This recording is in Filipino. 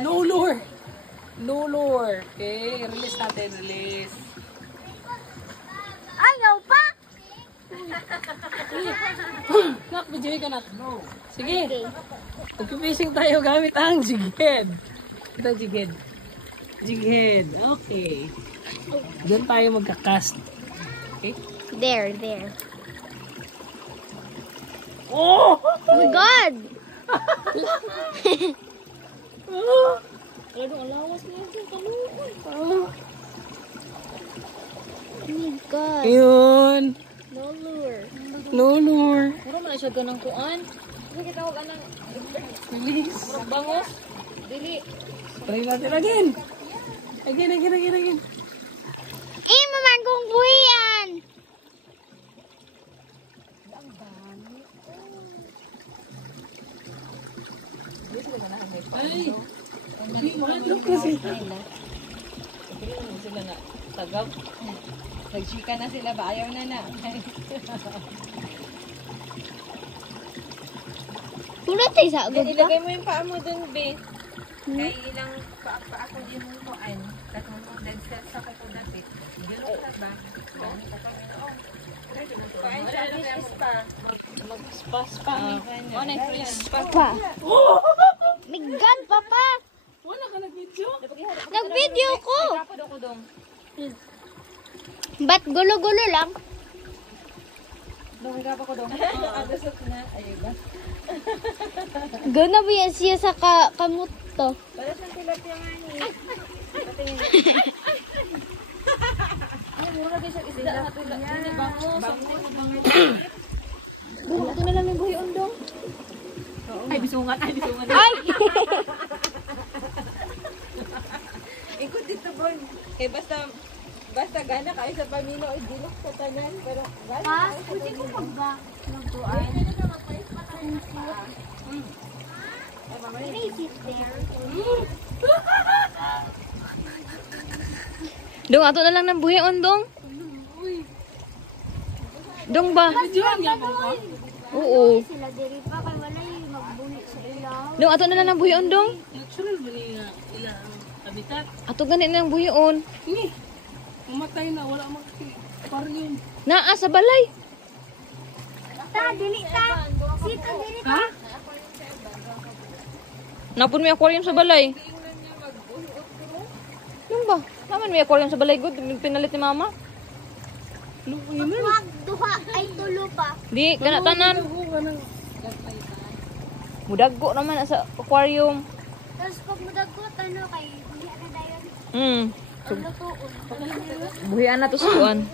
No lure. No lure. Okay, release natin. Release. Ayaw pa! Nak, medyo ka na. No. Sige. Mag-fishing tayo gamit ang jig head. Ito jig head. Jig head. Okay. Doon tayo magka-cast. Okay? There. Oh! Oh my God! Ano ang lawas niya sa kaluoy? Oh my God. Ayun. No lure. No lure. Puro man siya ganang kuan. Sige tawag anang Release. bangos. Dili. Try natin again. Again. Maman kong buhian! Ay! Hindi mahadlok kasi. Dili naman sila na tagaw. Nagchika na sila ba? Ayaw na na. Puro tayo sa agad pa. Ilagay mo yung paa mo dun, be. Kaya ilang paa ko din mo kuan. Katong mo dagsa sa kuko dapit. Gilo na ba? Gani ka kami noon. Kuan sa spa. Mag-spa. Oh, nice spa. Pa. My God, Papa! Wala ka nag-video? Nag-video ko! Kapod ako dong. Ba't gulo-gulo lang? Dong, kapod ko dong. Adasot na. Ayun ba? Gana ba yan siya sa kamot to? Para sa tilapia nga ni. Patingin. Ay, mura lagi sa isda na tilapia. Ini bangos. Ito na lang yung buhi undong. Ay, bisungan. Ay! Ikot dito, boy. Eh, basta gana kayo sa pamino, idilok sa tanan. Pero gana Pa, kayo sa pwede ko pamino. pa ba magduan? Can I sit there? Dong, ato na lang ng buhi undong. Dong ba? Videoan niya mo ko? Oo. Sila diri pa kay wala yung magbuhi sa ilaw. Dong, ato na lang ng buhi undong. Natural ba niya ila ang habitat? Ato ganit na ng buhi on. Hindi. Umatay na. Wala parang yun. Naa sa balay. Ta, dili ta. Sit ang dili ta. Ha? Napun may aquarium sa balay. Dong ba? Naman may aquarium sa balay. Good, pinalit ni mama. Wag duha ay tulo pa. Di, ganatanan. Mudaggo naman sa aquarium. Tapos pag mudagot, ano kay hindi na dayon. Hmm. Ang lutuon. Buhian na to sa kuan.